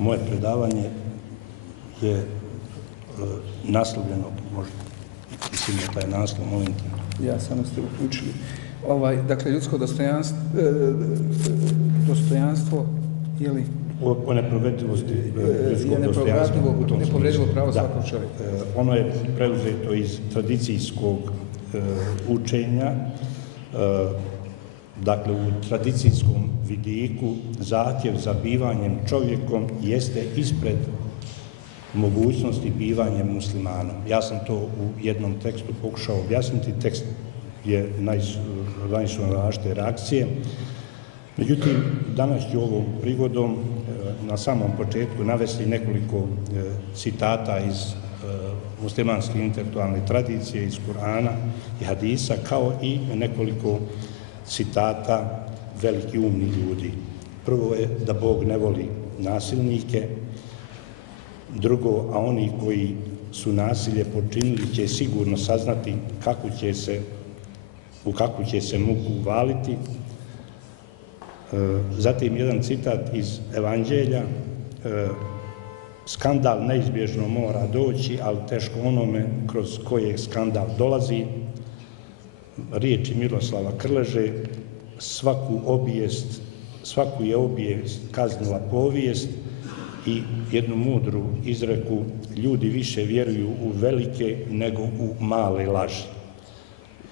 Moje predavanje je naslovljeno, možda mislim taj naslov, molim te. Ja, samo ste uključili. Dakle, ljudsko dostojanstvo, je li? O neprovedivosti ljudskog dostojanstva. Nepovredivo pravo svakog čovjeka. Ono je preuzeto iz tradicijskog učenja. Dakle, u tradicijskom vidiku zahtjev za bivanjem čovjekom jeste ispred mogućnosti bivanjem muslimanom. Ja sam to u jednom tekstu pokušao objasniti. Tekst je naišao na različite reakcije. Međutim, danas ću ovom prigodom na samom početku navesti nekoliko citata iz muslimanske intelektualne tradicije, iz Kur'ana i hadisa, kao i nekoliko citata veliki umni ljudi. Prvo je da Bog ne voli nasilnike, drugo, a oni koji su nasilje počinili će sigurno saznati u kakvu će se muku uvaliti. Zatim jedan citat iz Evanđelja: skandal neizbježno mora doći, ali teško onome kroz koje skandal dolazi. Riječi Miroslava Krleže: svaku je obijest kaznila povijest. I jednu mudru izreku: ljudi više vjeruju u velike nego u male laži.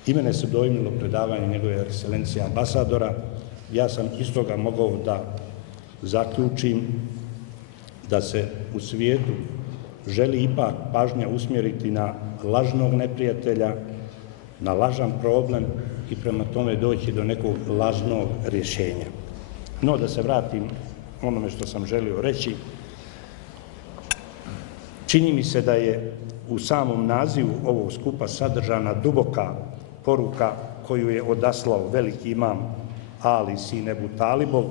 I mene se dojmilo predavanje njegove ekscelencije ambasadora. Ja sam iz toga mogao da zaključim da se u svijetu želi ipak pažnja usmjeriti na lažnog neprijatelja, na lažan problem i prema tome doći do nekog lažnog rješenja. No, da se vratim onome što sam želio reći. Čini mi se da je u samom nazivu ovog skupa sadržana duboka poruka koju je odaslao veliki imam Ali sin Ebu Talibov,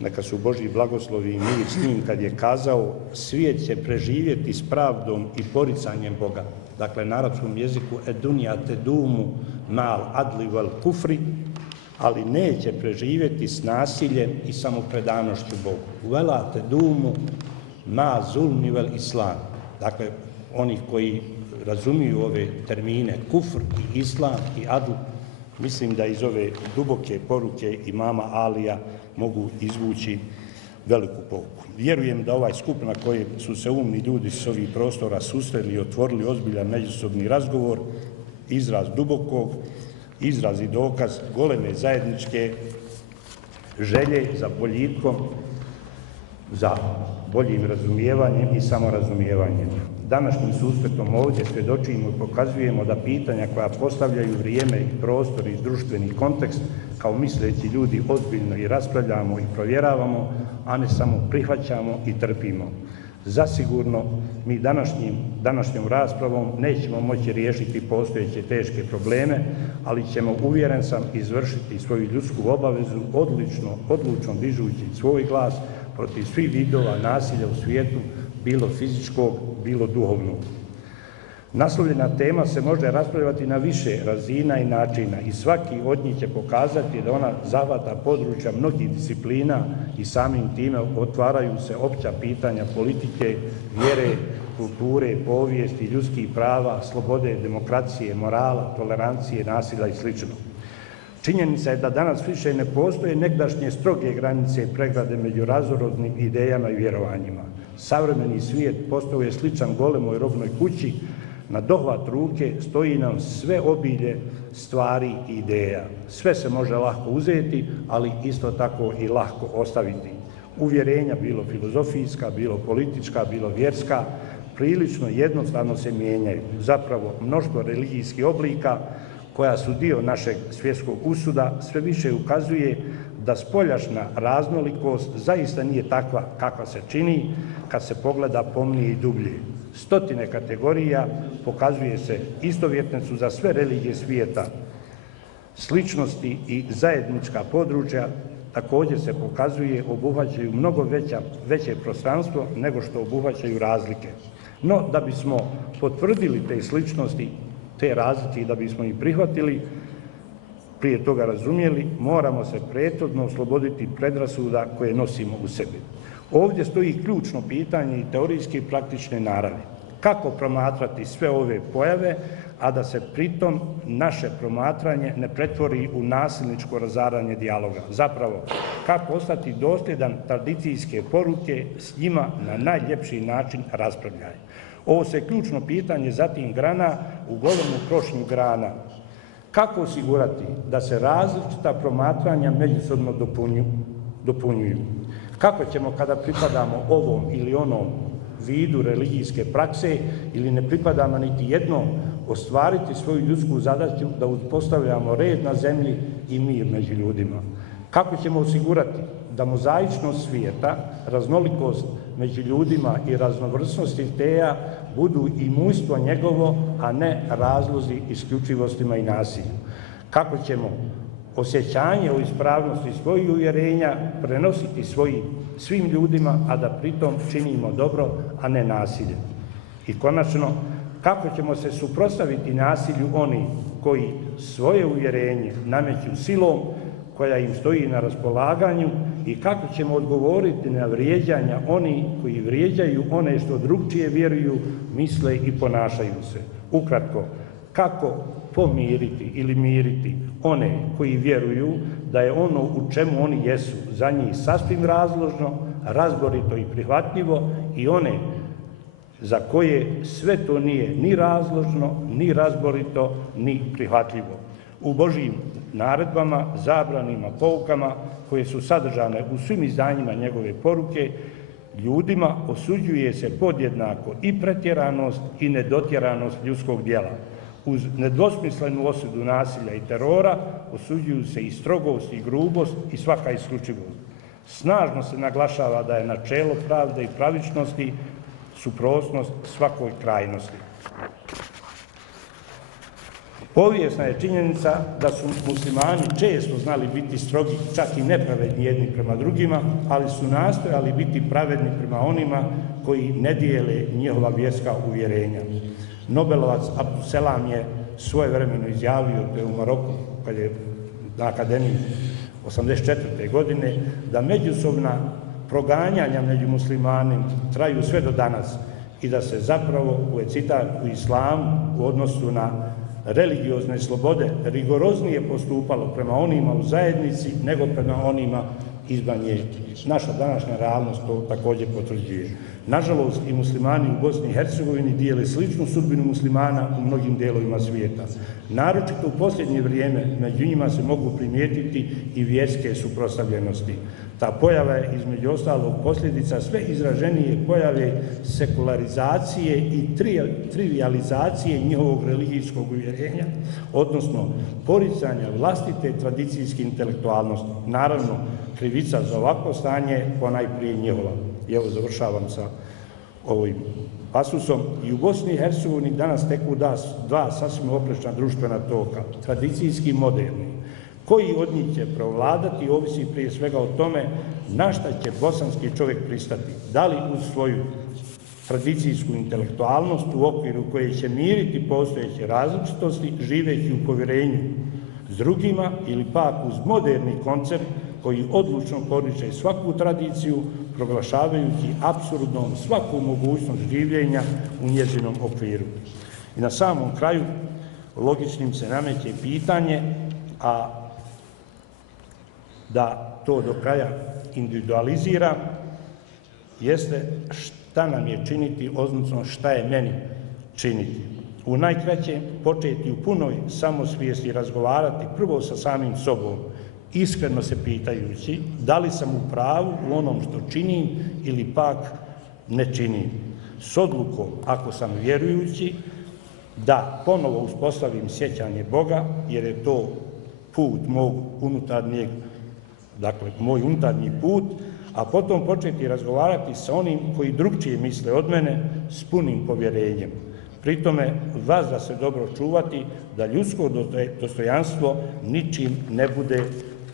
neka su Božji blagoslovi i mir s njim, kad je kazao: svijet će preživjeti s pravdom i poricanjem Boga. Dakle, na arapskom jeziku edunija tedumu mal adli vel kufri, ali neće preživjeti s nasiljem i samopredanošću Bogu. Vela tedumu ma zulmi vel islam. Dakle, oni koji razumiju ove termine kufr i islam i adl, mislim da iz ove duboke poruke imama Alija mogu izvući veliku pouku. Vjerujem da ovaj skup na kojem su se umni ljudi s ovih prostora susreli i otvorili ozbiljan međusobni razgovor, izraz dubokog, izraz i dokaz goleme zajedničke želje za boljitkom, za boljim razumijevanjem i samorazumijevanjem. Današnjim susretom ovdje svjedočimo i pokazujemo da pitanja koja postavljaju vrijeme i prostor i društveni kontekst, kao misleći ljudi, ozbiljno i raspravljamo i provjeravamo, a ne samo prihvaćamo i trpimo. Zasigurno mi današnjom raspravom nećemo moći riješiti postojeće teške probleme, ali ćemo, uvjeren sam, izvršiti svoju ljudsku obavezu odlučno dižući svoj glas protiv svih vidova nasilja u svijetu, bilo fizičkog, bilo duhovnog. Naslovljena tema se može raspravljati na više razina i načina i svaki od njih će pokazati da ona zahvata područja mnogih disciplina i samim time otvaraju se opća pitanja politike, vjere, kulture, povijesti, ljudskih prava, slobode, demokracije, morala, tolerancije, nasilja i sl. Činjenica je da danas više ne postoje nekdašnje stroge granice i pregrade među raznorodnim idejama i vjerovanjima. Savremeni svijet postao je sličan golemoj robnoj kući. Na dohvat ruke stoji nam sve obilje stvari i ideja. Sve se može lako uzeti, ali isto tako i lako ostaviti. Uvjerenja, bilo filozofijska, bilo politička, bilo vjerska, prilično jednostavno se mijenjaju. Zapravo, mnoštvo religijskih oblika koja su dio našeg svjetskog usuda sve više ukazuje da spoljašnja raznolikost zaista nije takva kakva se čini kad se pogleda pomnije i dublje. Stotine kategorija, pokazuje se, istovjetne su za sve religije svijeta. Sličnosti i zajednička područja također se pokazuje obuhvaćaju mnogo veće prostranstvo nego što obuhvaćaju razlike. No, da bismo potvrdili te sličnosti, te razlike i da bismo ih prihvatili, prije toga razumjeli, moramo se prethodno osloboditi predrasuda koje nosimo u sebi. Ovdje stoji ključno pitanje i teorijske i praktične naravi. Kako promatrati sve ove pojave, a da se pritom naše promatranje ne pretvori u nasilničko razaranje dijaloga? Zapravo, kako ostati dosljedan tradicijske poruke s njima na najljepši način raspravljaju? Ovo se ključno pitanje zatim grana u golemu krošnju grana. Kako osigurati da se različita promatranja međusobno dopunjuju? Kako ćemo kada pripadamo ovom ili onom vidu religijske prakse ili ne pripadamo niti jednom ostvariti svoju ljudsku zadaću da uspostavljamo red na zemlji i mir među ljudima? Kako ćemo osigurati da mozaičnost svijeta, raznolikost među ljudima i raznovrsnost ideja budu imujstvo njegovo, a ne razlozi isključivostima i nasilju? Kako ćemo osjećanje o ispravnosti svojih uvjerenja prenositi svim ljudima, a da pritom činimo dobro, a ne nasilje? I konačno, kako ćemo se suprotstaviti nasilju oni koji svoje uvjerenje nameću silom koja im stoji na raspolaganju i kako ćemo odgovoriti na vrijeđanja oni koji vrijeđaju one što drugčije vjeruju, misle i ponašaju se? Ukratko, kako pomiriti ili miriti one koji vjeruju da je ono u čemu oni jesu za njih sasvim razložno, razborito i prihvatljivo i one za koje sve to nije ni razložno, ni razborito, ni prihvatljivo? U Božjim naredbama, zabranima, poukama koje su sadržane u svim izdanjima njegove poruke, ljudima osuđuje se podjednako i pretjeranost i nedotjeranost ljudskog djela. Uz nedvosmislenu osudu nasilja i terora osuđuju se i strogost i grubost i svaka isključivost. Snažno se naglašava da je načelo pravde i pravičnosti suprotnost svakoj krajnosti. Povijesna je činjenica da su muslimani često znali biti strogi, čak i nepravedni jedni prema drugima, ali su nastojali biti pravedni prema onima koji ne dijele njihova vjerska uvjerenja. Nobelovac Abduselam je svojevremeno izjavio u Maroku, kad je na akademiji 1984. godine, da međusobna proganjanja među muslimanima traju sve do danas i da se zapravo, u citat, u islamu u odnosu na religiozne slobode rigoroznije postupalo prema onima u zajednici nego prema onima izvan nje. Naša današnja realnost to također potvrđuje. Nažalost, i muslimani u Bosni i Hercegovini dijele sličnu sudbinu muslimana u mnogim dijelovima svijeta. Naročito u posljednje vrijeme među njima se mogu primijetiti i vjerske suprotstavljenosti. Ta pojava je između ostalog posljedica sve izraženije pojave sekularizacije i trivializacije njihovog religijskog uvjerenja, odnosno poricanja vlastite tradicijske intelektualnosti. Naravno, krivica za ovakvo stanje ponajprije njihova. I evo završavam sa ovim pasusom. I u Bosni i Hercegovini danas teku dva sasvim oprečna društvena toka, tradicijski i moderni. Koji od njih će provladati ovisi prije svega o tome na šta će bosanski čovjek pristati. Da li uz svoju tradicijsku intelektualnost u okviru koje će miriti postojeće različitosti živeći u povjerenju s drugima ili pak uz moderni koncept koji odlučno poriče svaku tradiciju proglašavajući apsurdnom svaku mogućnost življenja u njezinom okviru. I na samom kraju logičnim se nameće pitanje, a da to do kraja individualizira, jeste šta nam je činiti, odnosno šta je meni činiti. U najkraće početi u punoj samosvijesti razgovarati prvo sa samim sobom, iskreno se pitajući da li sam u pravu u onom što činim ili pak ne činim. S odlukom, ako sam vjerujući, da ponovo uspostavim sjećanje Boga, jer je to put mog unutarnjeg, dakle, moj unutarnji put, a potom početi razgovarati sa onim koji drugčije misle od mene s punim povjerenjem. Pri tome vas da se dobro čuvati, da ljudsko dostojanstvo ničim ne bude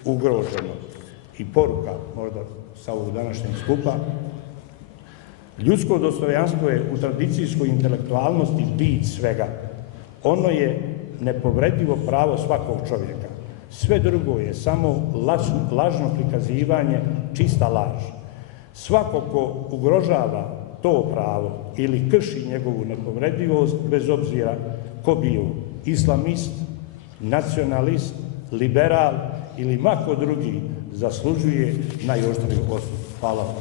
ugroženo. I poruka, možda sa ovog današnjeg skupa, ljudsko dostojanstvo je u tradicijskoj intelektualnosti bit svega. Ono je nepovredivo pravo svakog čovjeka. Sve drugo je samo lažno prikazivanje, čista laž. Svako ko ugrožava to pravo ili krši njegovu nepovredivost, bez obzira ko bio islamist, nacionalist, liberal ili mako drugi, zaslužuje najoštriju osudu. Hvala vam.